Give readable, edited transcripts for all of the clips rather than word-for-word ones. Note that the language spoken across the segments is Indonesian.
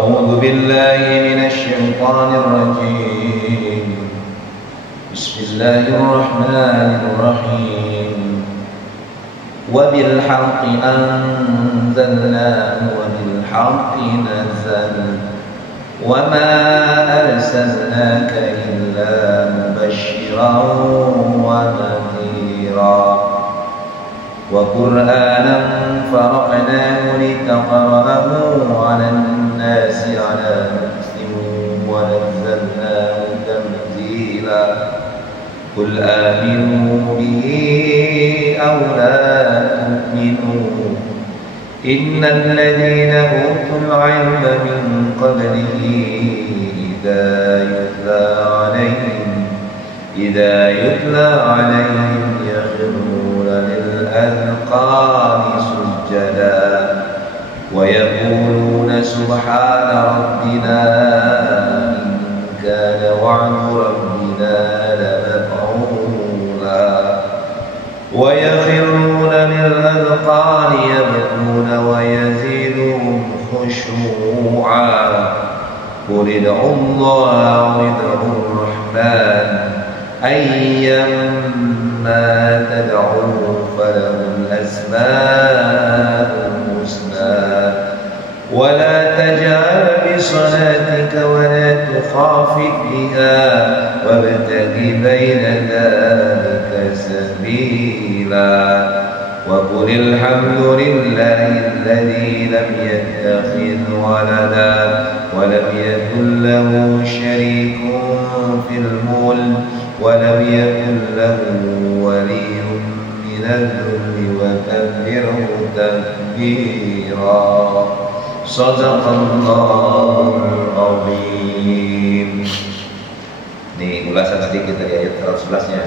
أعوذ بالله من الشيطان الرجيم. بسم الله الرحمن الرحيم. وبالحق أنزلناه وبالحق نزل وما أرسلناك إلا مبشرا ونذيرا وقرآنا فرقناه لتقرأه على الناس على نفس ونزلناه تنزيلا قل آمنوا به أو لا تؤمنوا إن الذين أوتوا العلم من قبله إذا يتلى عليهم يخرون للأذقان سجدا ويقولون سبحان ربنا إن كان وعد ربنا لمفعولا ويخرون للأذقان يبكون ويزيدهم خشوعا قل ادعوا الله أو ادعوا الرحمن أيما تدعوا فله الأسماء الحسنى ولا تجهر بصلاتك ولا تخافت بها وابتغ بين ذلك سبيلا وقل الحمد لله الذي لم يتخذ ولدا ولم يكن له شريك في الملك ولم يكن له ولي من الذل وكبره تكبيرا صدق الله العظيم. Nih ulasan sedikit dari ayat 111-nya.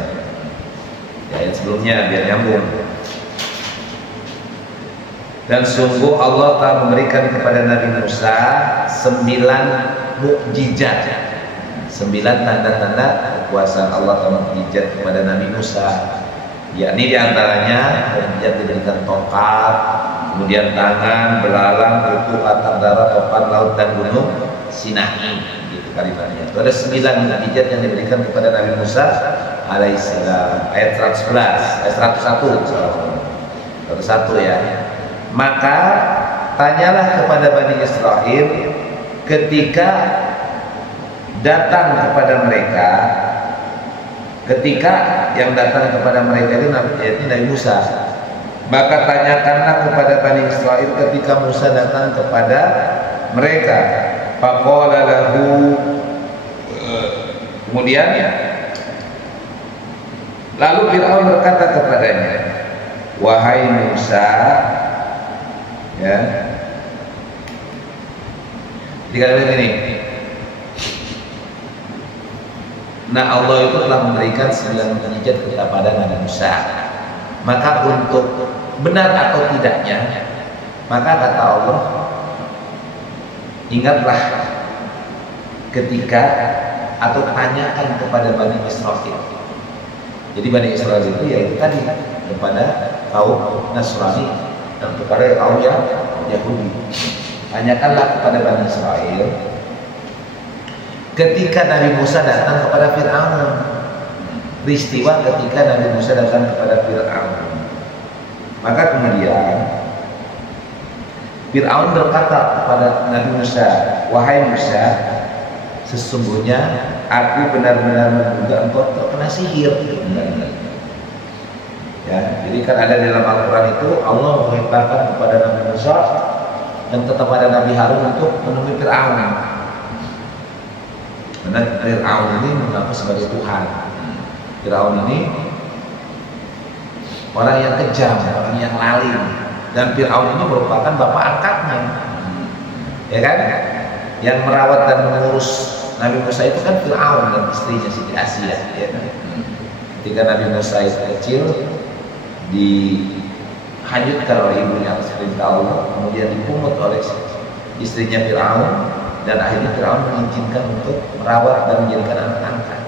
Di ayat sebelumnya biar nyambung. Dan sungguh Allah telah memberikan kepada Nabi Musa 9 mukjizat, 9 tanda-tanda kekuasaan Allah telah mukjizat kepada Nabi Musa. Yakni diantaranya mukjizat diberikan tongkat, kemudian tangan, belalang, buku, atap darat, topan, laut dan gunung Sinai. Gitu kalimatnya. Itu ada 9 mukjizat yang diberikan kepada Nabi Musa alaihissalam. Ayat 111, ayat 101 ya. Maka tanyalah kepada Bani Israel ketika datang kepada mereka, ketika yang datang kepada mereka itu Nabi Musa. Maka tanyakanlah kepada Bani Israel ketika Musa datang kepada mereka. Faqala lahu, kemudian lalu Fir'aun berkata kepadanya, wahai Musa, ya, dikatakan ini. Nah, Allah itu telah memberikan 9 mukjizat kepada Nabi Musa. Maka untuk benar atau tidaknya, maka kata Allah, ingatlah ketika atau tanyakan kepada Bani Israel. Jadi Bani Israel itu yaitu tadi kepada kaum Nasrani dan kepada kaum Yahudi. Tanyakanlah kepada Bani Israel ketika Nabi Musa datang kepada Fir'aun. Peristiwa ketika Nabi Musa datang kepada Fir'aun. Maka kemudian Fir'aun berkata kepada Nabi Musa, wahai Musa, sesungguhnya aku benar-benar menduga engkau terkena sihir. Ya, jadi kan ada di dalam Al-Quran itu Allah memerintahkan kepada Nabi Musa dan tetap ada Nabi Harun untuk menemui Fir'aun. Karena Fir'aun ini mengaku sebagai Tuhan. Fir'aun ini orang yang kejam, orang yang lalim, dan Fir'aun ini merupakan bapak angkatnya, ya kan? Yang merawat dan mengurus Nabi Musa itu kan Fir'aun dan istrinya Siti Asia, ya kan? Ketika Nabi Musa itu kecil, dihanyutkan oleh ibunya atas perintah Allah, kemudian dipungut oleh istrinya Fir'aun, dan akhirnya Fir'aun mengizinkan untuk merawat dan menjadikan anak angkat.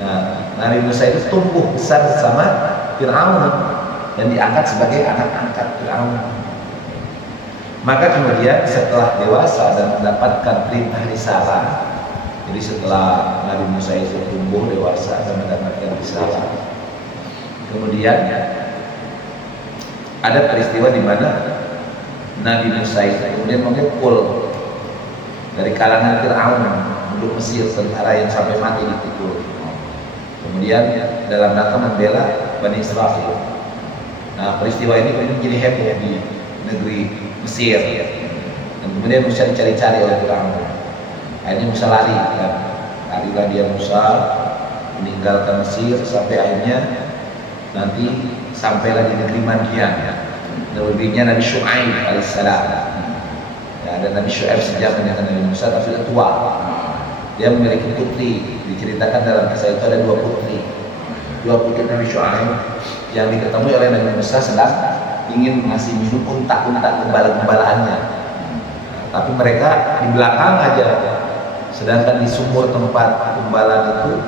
Nah, Nabi Musa itu tumbuh besar bersama Fir'aun dan diangkat sebagai anak angkat Fir'aun. Maka kemudian setelah dewasa dan mendapatkan perintah risalah, jadi setelah Nabi Musa itu tumbuh dewasa dan mendapatkan risalah, kemudian ada peristiwa di mana Nabi Musa itu kemudian memukul dari kalangan Fir'aun penduduk Mesir, tentara yang sampai mati dipukul. Kemudian dalam rangka membela Bani Israel. Nah, peristiwa ini kemudian jadi heboh di negeri Mesir, dan kemudian Musa dicari-cari oleh Fir'aun. Akhirnya Musa lari, kan? Larilah dia Musa meninggalkan Mesir sampai akhirnya nanti sampailah di negeri Madian, negerinya Nabi Syuaib alaihissalam. Ya, dan Nabi Syuaib sejaman dengan Nabi Musa tapi tua. Dia memiliki putri, diceritakan dalam kisah itu ada dua putri Nabi Syuaib yang diketahui oleh Nabi Musa sedang ingin ngasih minum unta-unta gembala-gembalaannya. Tapi mereka di belakang aja, sedangkan di sumur tempat gembala itu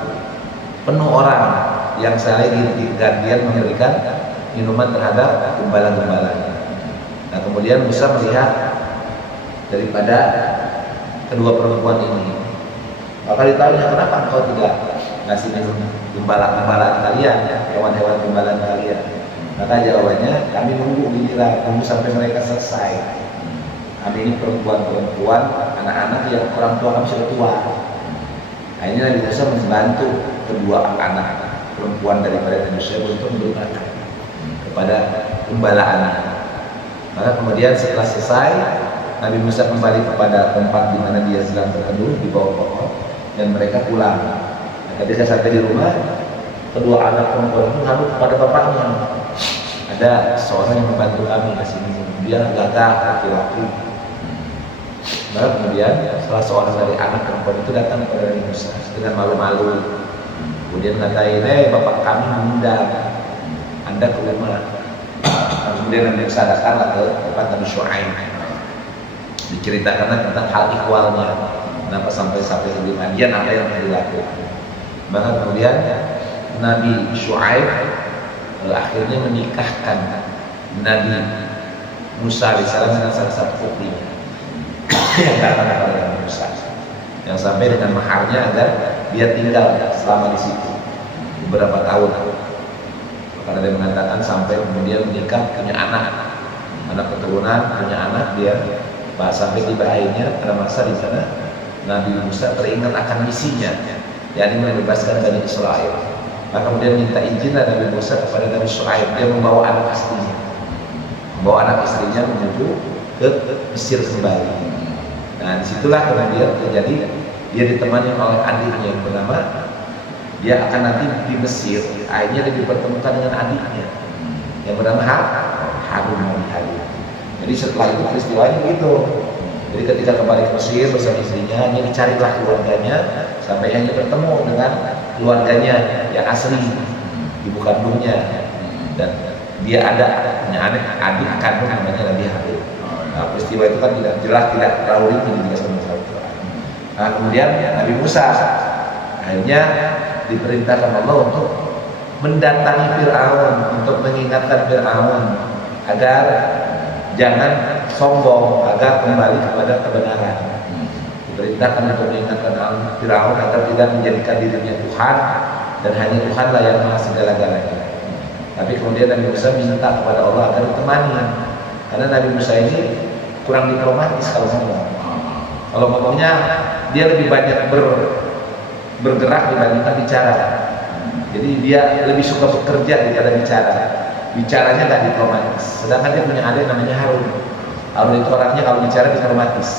penuh orang yang saling gantian memberikan minuman terhadap gembala-gembalanya. Nah, kemudian Musa melihat daripada kedua perempuan ini, maka ditanya, kenapa engkau tidak ngasih minum gembala-gembalaan kalian, hewan-hewan gembalaan kalian? Maka jawabannya, kami nunggu giliran, nunggu sampai mereka selesai. Kami ini perempuan-perempuan, anak-anak yang orang tua kami sudah tua. Akhirnya Nabi Musa membantu kedua anak perempuan daripada Nabi Musa untuk memberikan kepada gembalaan. Maka kemudian setelah selesai, Nabi Musa kembali kepada tempat di mana dia sedang berteduh di bawah pohon, dan mereka pulang. Nah, ketika sampai di rumah, kedua anak perempuan itu lalu kepada bapaknya, ada seorang yang membantu kami di sini, dia gagah laki-laki. Maka kemudian salah seorang dari anak perempuan itu datang kepada Nabi Musa dengan malu-malu, kemudian mengatakan, bapak kami mengundang Anda ke rumah. Kemudian Nabi Musa datanglah ke tempat Nabi Syuaib, diceritakan tentang hal ikhwalnya, kenapa sampai di Madian, apa yang dilakukan. Maka kemudian Nabi Syuaib akhirnya menikahkan Nabi Musa alaihissalam dengan salah satu putrinya yang datang kepada Nabi Musa, yang sampai dengan maharnya agar dia tinggal selama di situ beberapa tahun. Karena dia mengatakan sampai kemudian menikah, punya anak keturunan, punya anak, dia sampai tiba akhirnya pada masa di sana Nabi Musa teringat akan misinya, yakni membebaskan Bani Israel. Maka kemudian minta izin Nabi Musa kepada Nabi Syuaib, dia membawa anak istrinya menuju ke Mesir kembali. Nah, disitulah kemudian terjadi, dia ditemani oleh adiknya yang bernama, dia akan nanti di Mesir, akhirnya dia dipertemukan dengan adiknya yang bernama Harun. Jadi setelah itu peristiwanya begitu. Jadi ketika kembali ke Mesir bersama istrinya, dia dicarilah keluarganya sampai hanya bertemu dengan keluarganya yang asli, ibu kandungnya, dan dia punya adik kandung namanya Nabi Harun. Nah, peristiwa itu kan tidak jelas, tidak terlalu rinci dijelaskan oleh Al-Quran. Nah, kemudian Nabi Musa akhirnya diperintahkan Allah untuk mendatangi Fir'aun, untuk mengingatkan Fir'aun agar jangan sombong, agar kembali kepada kebenaran. Diperintahkan untuk mengingatkan Fir'aun agar tidak menjadikan dirinya Tuhan, dan hanya Tuhanlah yang maha segala-galanya. Tapi kemudian Nabi Musa minta kepada Allah agar ditemani, karena Nabi Musa ini kurang diplomatis kalau ngomong. Kalau ngomongnya dia lebih banyak bergerak dibandingkan bicara. Jadi dia lebih suka bekerja daripada bicara. Bicaranya nggak diplomatis. Sedangkan dia punya adik namanya Harun. Harun itu orangnya kalau bicara diplomatis.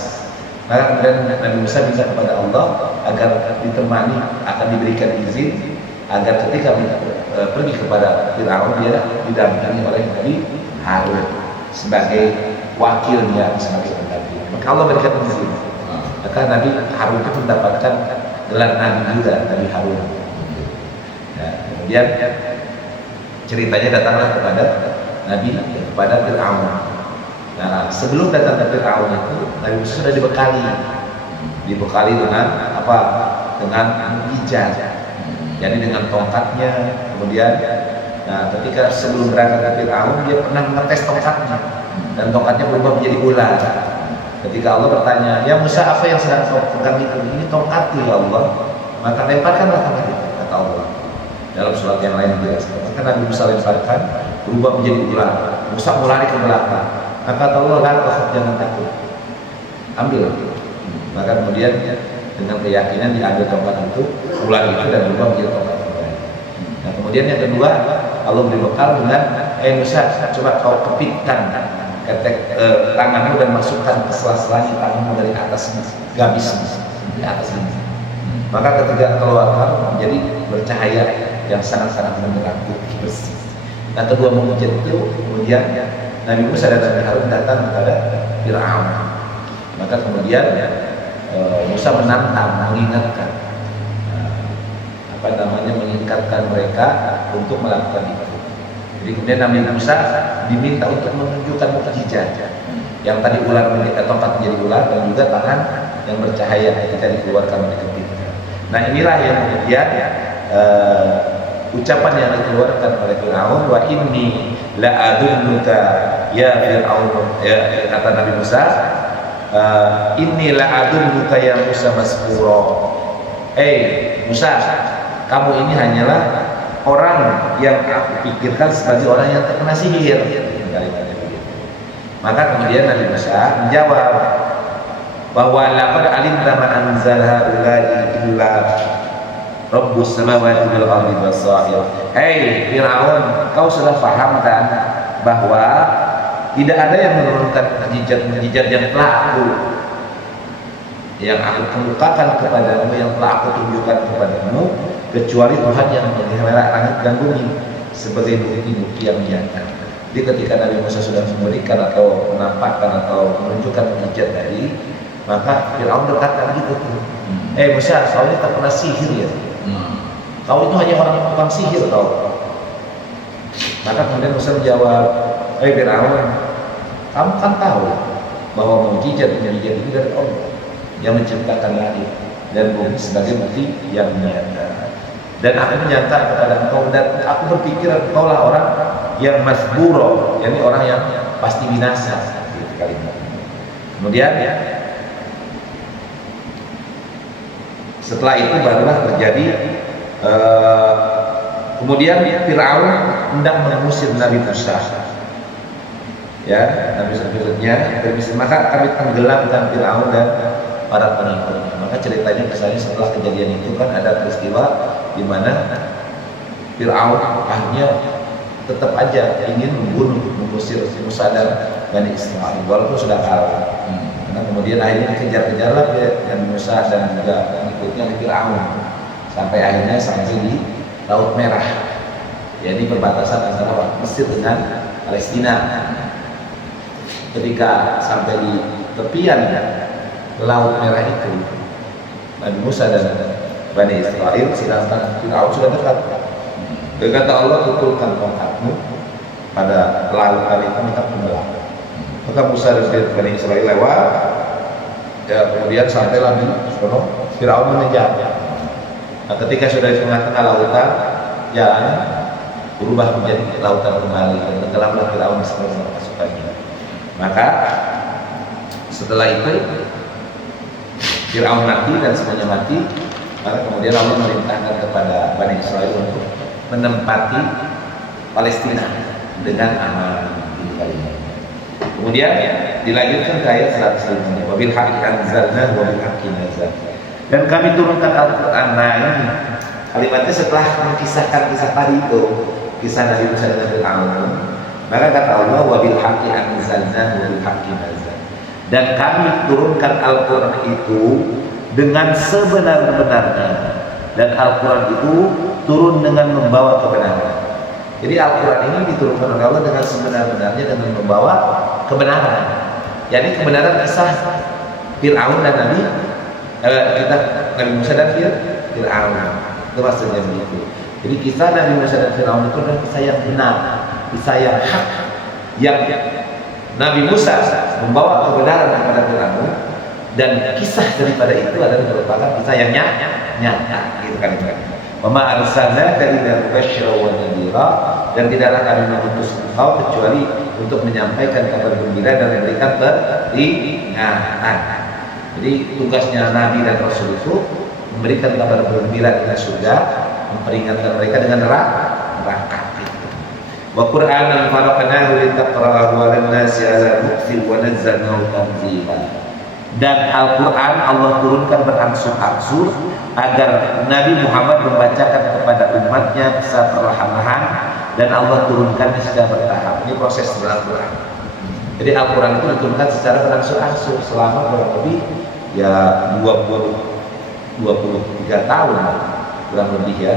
Maka kemudian Nabi Musa minta kepada Allah agar ditemani, akan diberikan izin agar ketika pergi kepada Fir'aun dia didampingi oleh Nabi Harun sebagai wakilnya, sebagai pendamping. Maka Allah berikan izin. Maka Nabi Harun itu mendapatkan gelar Nabi juga, Nabi Harun. Nah, kemudian ceritanya datanglah kepada Nabi, kepada Fir'aun. Nah, sebelum datang ke Fir'aun itu Nabi Musa sudah dibekali dengan apa? Dengan mukjizat. Jadi dengan tongkatnya. Kemudian, nah ketika sebelum berangkat ke Fir'aun dia pernah mengetes tongkatnya. dan tongkatnya berubah menjadi ular. Ketika Allah bertanya, ya Musa, apa yang sedang kau pegang itu? Ini tongkatku ya Allah. Maka lemparkanlah tongkat itu, kata Allah. Dalam surat yang lain dijelaskan. Maka Nabi Musa lemparkan, berubah menjadi ular. Musa melari ke belakang. Maka kata Allah, jangan takut, ambil. Maka kemudian dengan keyakinan diambil tongkat itu, ular itu, dan berubah menjadi tongkat kembali. Nah kemudian yang kedua, Allah beri bekal dengan, Musa, coba kau kepitkan tanganmu dan masukkan ke sela-selanya tanganmu dari atas gamis di atas ini. Maka ketika keluar menjadi bercahaya yang sangat-sangat menerang, putih bersih. Nah kedua mukjizat itu kemudian Nabi Musa dan Nabi Harun datang kepada Fir'aun. Maka kemudian Musa menantang, mengingatkan, mengingatkan mereka untuk melakukan itu. Jadi kemudian Nabi Musa diminta untuk menunjukkan mukjizat yang tadi ular tongkat menjadi ular, dan juga tangan yang bercahaya ketika dikeluarkan oleh kepitnya. Nah inilah yang kemudian ucapan yang dikeluarkan oleh Fir'aun, wa inni la'adunnuka ya Fir'aun, ya kata Nabi Musa, inni la'adunnuka ya Musa maskuro. Musa, kamu ini hanyalah orang yang aku pikirkan sebagai orang yang terkena sihir. Maka kemudian Nabi Musa menjawab bahwa laqad alimta ma anzala haula'i illa Rabbus samawati wal ardi basair. Fir'aun, kau sudah paham kan bahwa tidak ada yang menurunkan mukjizat yang telah aku kemukakan kepadamu, yang telah aku tunjukkan kepadamu, kecuali Tuhan yang memelihara langit dan bumi sebagai bukti-bukti yang nyata. Jadi ketika Nabi Musa sudah memberikan atau menampakkan atau menunjukkan mukjizat tadi, maka Fir'aun berkata gitu, Musa, kau ini terkena sihir ya? Kau itu hanya orang tukang sihir kau. Maka kemudian Musa menjawab, Fir'aun, kamu kan tahu bahwa mukjizat itu dari Allah yang menciptakan langit dan bumi sebagai bukti yang nyata. Dan aku menyatakan kepada engkau, dan aku berpikir engkau lah orang yang masburo, yakni orang yang pasti binasa. Gitu kalimat. Kemudian setelah itu barulah terjadi kemudian Fir'aun hendak mengusir Nabi Musa. Ya, Nabi Musa, maka kami tenggelamkan Fir'aun dan para pengikutnya. Maka ceritanya misalnya setelah kejadian itu kan ada peristiwa di mana Fir'aun akhirnya tetap aja ingin mengusir Musa dan Bani Israil walaupun sudah kalah. Karena kemudian akhirnya dikejar-kejarlah Nabi Musa dan juga pengikutnya oleh Fir'aun sampai akhirnya sampai di Laut Merah, jadi perbatasan antara Mesir dengan Palestina. Ketika sampai di tepian Laut Merah itu, Nabi Musa dan Bani Israil, sedangkan Fir'aun sudah dekat. Kata Allah, tuturkan tongkatmu pada lautan itu, maka tenggelam. Maka Musa dan Bani Israil lewat, ya kemudian sampailah di sana, Fir'aun mengejar. Nah, ketika sudah di tengah-tengah lautan, jalan berubah menjadi lautan kembali, dan tenggelamlah Fir'aun bersama pasukannya. Maka setelah itu Fir'aun mati dan semuanya mati. Maka kemudian Allah merintahkan kepada Bani Israil untuk menempati Palestina dengan aman. Kemudian dilanjutkan ke ayat 105. Wabil haqqi anzalna wa bil haqqi nazal. Dan kami turunkan Al-Quran. Nah ini kalimatnya setelah mengisahkan kisah tadi itu, kisah Nabi Musa dan Fir'aun. Maka kata Allah, wabil haqqi anzalna wa bil haqqi nazal. Dan kami turunkan Al-Quran itu dengan sebenar-benarnya, dan Al-Quran itu turun dengan membawa kebenaran. Jadi Al-Quran ini diturunkan oleh Allah dengan sebenar-benarnya, dengan membawa kebenaran. Jadi kebenaran kisah Fir'aun dan Nabi Musa dan Fir'aun, itu maksudnya begitu. Jadi kisah Nabi Musa dan Fir'aun itu adalah kisah yang benar, kisah yang hak, yang Nabi Musa membawa kebenaran kepada Fir'aun, dan kisah daripada itu adalah merupakan kisah yang nyata, gitu kan? Wa ma arsalnaka illa mubasysyiran wa nadhira, dan tidaklah kami mengutus engkau kecuali untuk menyampaikan kabar gembira dan memberikan peringatan. Jadi tugasnya Nabi dan Rasul itu memberikan kabar gembira dengan surga, memperingatkan mereka dengan neraka. Wa Qur'anan faraqnahu litaqra'ahu 'alan nasi 'ala muktin wa nazzalnahu tanzila. Dan Al-Qur'an Allah turunkan berangsur-angsur agar Nabi Muhammad membacakan kepada umatnya secara perlahan-lahan, dan Allah turunkan secara bertahap. Ini proses Al-Qur'an. Jadi Al-Qur'an itu diturunkan secara berangsur-angsur selama kurang lebih ya 23 tahun kurang lebih ya.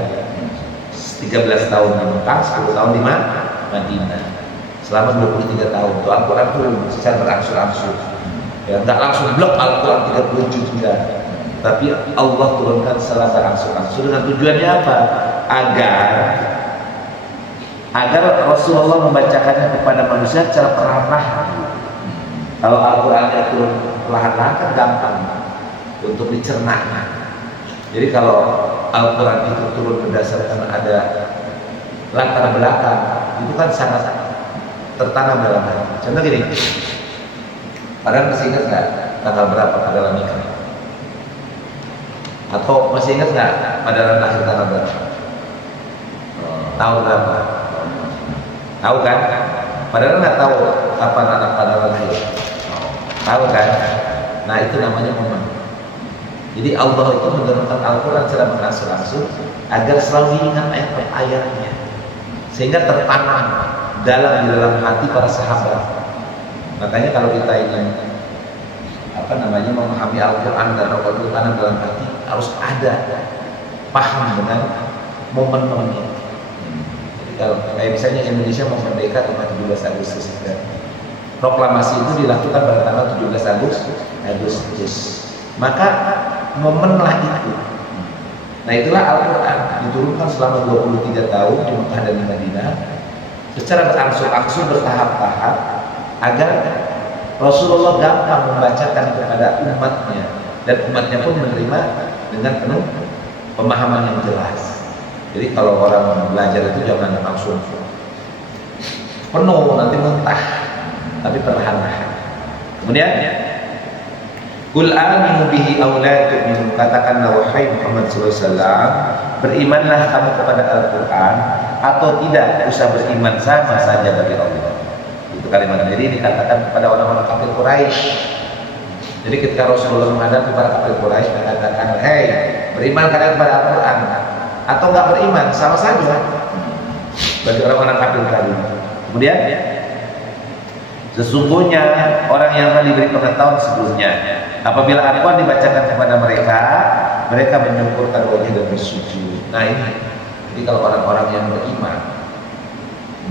13 tahun di Mekah, 10 tahun di Madinah. Selama 23 tahun itu Al-Quran turun secara berangsur-angsur. Ya, nggak langsung blok Al-Quran 30 juz juga. Tapi Allah turunkan secara berangsur-angsur dengan tujuannya apa? Agar Rasulullah membacakannya kepada manusia secara perlahan-lahan. Kalau Al-Quran turun perlahan-lahan kan gampang untuk dicerna. Jadi kalau Al-Quran itu turun berdasarkan ada latar belakang, itu kan sangat tertanam dalam hati. Contoh gini, kalian masih ingat nggak tanggal berapa pada nikah? Atau masih ingat nggak pada lahir tanggal berapa? Tahun berapa? Tahu kan? Padahal nggak tahu kapan anak pada lahir. Tahu kan? Nah itu namanya momen. Jadi Allah itu menurunkan Al-Quran secara berangsur-angsur agar selalu diingat ayat per ayatnya, sehingga tertanam di dalam hati para sahabat. Makanya kalau kita ingin memahami Al-Quran dan Al-Quran dalam hati, harus ada paham dengan momen-momen ini. Jadi kalau kayak misalnya Indonesia mau merdeka tanggal 17 Agustus, proklamasi itu dilakukan pada tanggal 17 Agustus. Maka momenlah itu. Nah itulah Al-Quran diturunkan selama 23 tahun di Mekah dan di Madinah secara berangsur-angsur, bertahap-tahap, agar Rasulullah gampang membacakan kepada umatnya, dan umatnya pun menerima dengan penuh pemahaman yang jelas. Jadi kalau orang belajar itu jangan langsung penuh, nanti muntah, tapi perlahan-lahan. Kemudian Qul aminu bihi aw la tu'minu, katakanlah wahai Muhammad SAW, berimanlah kamu kepada Al-Quran atau tidak, usah beriman, sama saja bagi Allah. Itu kalimat ini dikatakan kepada orang-orang kafir Quraisy. Jadi ketika Rasulullah menghadapi para kafir Quraisy mengatakan, hei, beriman kalian kepada Al-Quran atau nggak beriman, sama saja bagi orang-orang kafir tadi. Kemudian sesungguhnya orang yang telah diberi pengetahuan sebelumnya, apabila Al-Quran dibacakan kepada mereka, mereka menyungkurkan wajah dan bersujud. Nah ini, jadi kalau orang-orang yang beriman,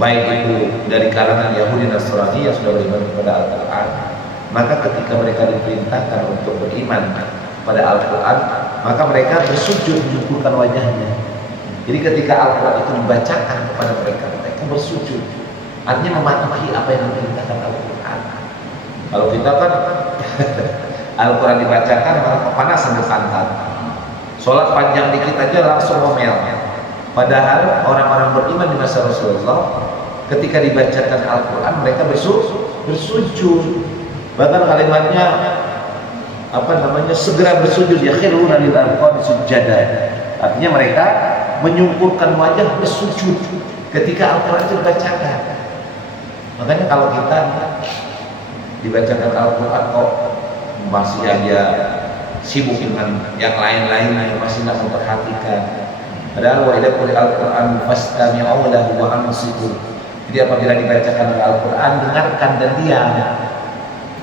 baik itu dari kalangan Yahudi dan Nasrani yang sudah beriman kepada Al-Quran, maka ketika mereka diperintahkan untuk beriman pada Al-Quran, maka mereka bersujud, menyungkurkan wajahnya. Jadi ketika Al-Quran itu dibacakan kepada mereka, mereka bersujud. Artinya mematuhi apa yang diperintahkan Al-Quran. Kalau kita kan Al-Quran dibacakan malah kepanasan di pantat. Sholat panjang dikit aja langsung ngomel. Padahal orang-orang beriman di masa Rasulullah ketika dibacakan Al-Quran mereka bersujud. Bahkan kalimatnya segera bersujud, yakhiruna lil arqani sujada. Artinya mereka menyungkurkan wajah bersujud ketika Al-Quran itu dibacakan. Makanya kalau kita dibacakan Al-Quran kok masih aja sibuk dengan yang lain-lain, yang masih nggak memperhatikan. Padahal wa idza quri'a Al-Quran fastami'u lahu wa ansitu. Jadi apabila dibacakan Al-Quran, dengarkan dan diam,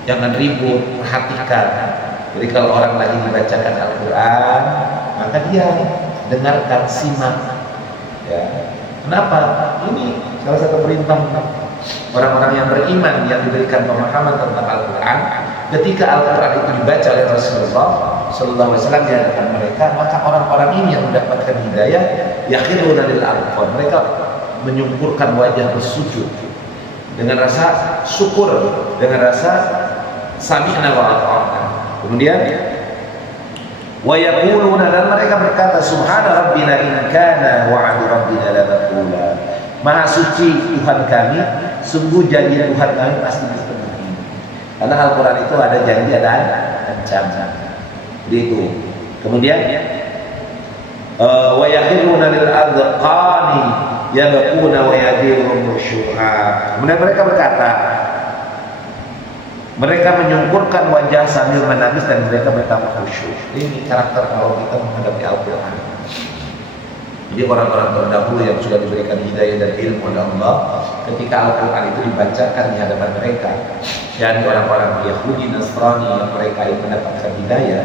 jangan ribut, perhatikan. Jadi kalau orang lagi dibacakan Al-Quran, maka diam, dengarkan, simak. Ya. Kenapa? Ini salah satu perintah orang-orang yang beriman yang diberikan pemahaman tentang Al-Quran. Ketika Al-Quran itu dibaca oleh Rasulullah Sallallahu Alaihi Wasallam di hadapan mereka, maka orang-orang ini yang mendapatkan hidayah, yakhiruna lil arqan, mereka menyungkurkan wajah bersujud dengan rasa syukur, dengan rasa sami'na wa ata'na. Kemudian wa yaquluna, dan mereka berkata, subhana rabbina in kana wa'du rabbina la maqula. Maha suci Tuhan kami, sungguh janji Tuhan kami pasti dipenuhi. Karena Al-Quran itu ada janji, ada ancaman. Jadi itu. Kemudian wa yakhiruna lil adqani yabquna wa yadhirun khusyu'a. Kemudian mereka berkata, mereka menyungkurkan wajah sambil menangis dan mereka bertambah khusyuk. Ini karakter kalau kita menghadapi Al-Quran. Jadi orang-orang terdahulu yang sudah diberikan hidayah dan ilmu oleh Allah, ketika Al-Quran itu dibacakan di hadapan mereka, dan orang-orang Yahudi, Nasrani yang mereka itu mendapatkan hidayah,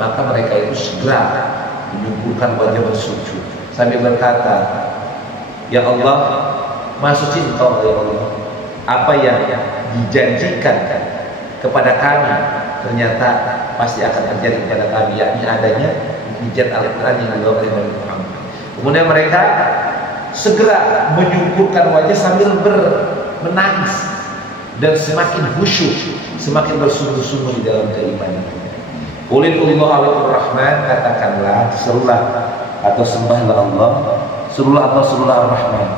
maka mereka itu segera menyungkurkan wajah bersujud sambil berkata, ya Allah, Maha Suci Engkau ya Allah, apa yang dijanjikan kepada kami ternyata pasti akan terjadi kepada kami, yakni adanya mujizat Al-Quran yang dibawa oleh Muhammad. Kemudian mereka segera menyungkurkan wajah sambil menangis dan semakin khusyuk, semakin bersungguh-sungguh di dalam keimanan. Qulillahumma Rahman, katakanlah, serulah atau sembahlah Allah, serulah atau serulah Ar-Rahman,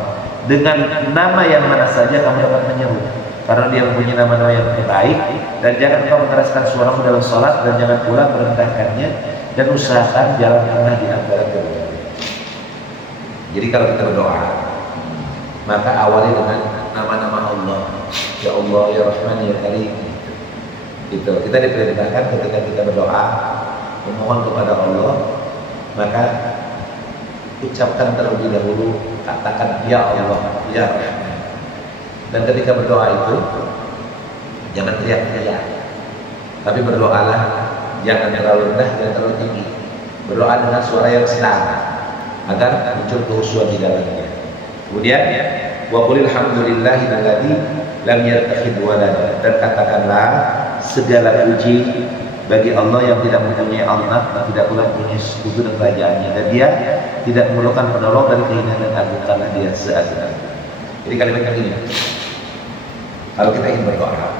dengan nama yang mana saja kamu dapat menyeru, karena dia mempunyai nama-nama yang baik. Dan jangan kau mengeraskan suaramu dalam sholat, dan jangan pula merendahkannya, dan usahakan jalan tengah di antara keduanya. Jadi kalau kita berdoa, maka awali dengan nama-nama Allah. Ya Allah, Ya Rahman, Ya Karim. Gitu. Kita diperintahkan ketika kita berdoa memohon kepada Allah, maka ucapkan terlebih dahulu, katakan Ya Allah, Ya Rahman. Dan ketika berdoa itu jangan teriak-teriak, tapi berdoalah jangan terlalu rendah, jangan terlalu tinggi. Berdoa dengan suara yang sedang agar muncul kehusuan di dalamnya. Kemudian wa qulil hamdulillahilladzi lam yattakhidh walada, dan katakanlah segala puji bagi Allah yang tidak mempunyai anak dan tidak pula mempunyai sekutu dan kerajaannya, dan dia tidak memerlukan penolong dari kehinaan dan agung, karena dia seagung. Jadi kalimat ini, kalau kita ingin berdoa,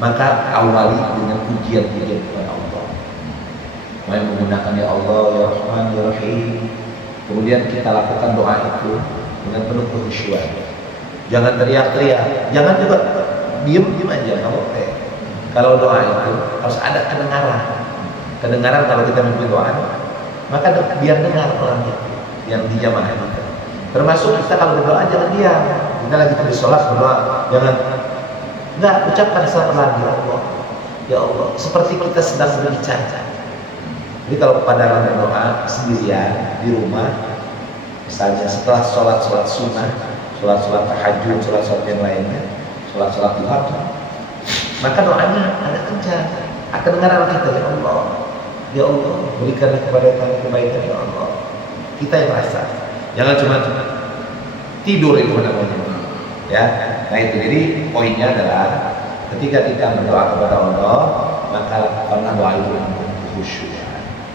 maka awali dengan pujian-pujian kepada Allah. Mau menggunakan ya Allah, Ya Rahman, Ya Rahim. Kemudian kita lakukan doa itu dengan penuh kekhusyuan. Jangan teriak-teriak, jangan juga diam aja, nggak boleh. Kalau doa itu harus ada kedengaran. Kedengaran kalau kita memimpin doa, maka biar dengar orang itu yang di jamaah kita. Termasuk kita kalau berdoa jangan diam. Kita lagi di sholat berdoa, jangan nggak ucapkan salat lagi ya Allah, ya Allah, seperti kita sedang berbicara. Jadi kalau pada berdoa sendirian di rumah, misalnya setelah sholat sunnah, sholat tahajud, sholat yang lainnya, sholat duha, maka doanya ada kencang, akan dengar kita, ya Allah, berikanlah kepada kami kebaikan ya Allah. Kita yang rasa, jangan cuma tidur itu namanya, ya. Nah itu, jadi poinnya adalah ketika kita berdoa kepada Allah, maka lakukanlah doa itu dengan khusyuk.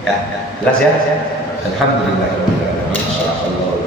Ya, jelas ya. Alhamdulillahirabbil alamin.